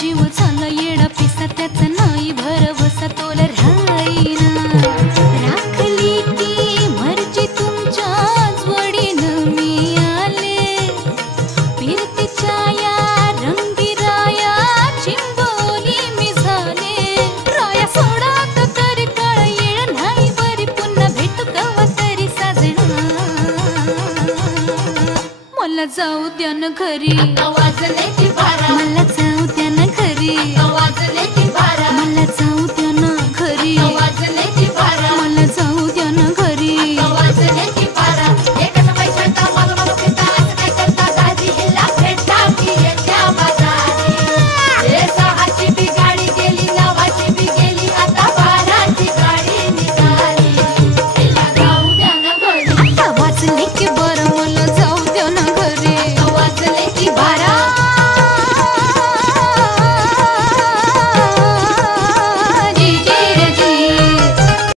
जीव झाला येडा पिसा त्याचा नाही भरवसा तोल राहीना राखली की मर्जी तुमच्याच वडीनं मी आले फिरतीच्या या रंगी राया चिंबोली मी झाले राया सोडात तरी काळ येळ नाही बरी पुन्हा भेटू कवा तरी साजना मला जाऊ द्या न घरी वाजले ती बारा मला जाऊ द्या न घरी वाजले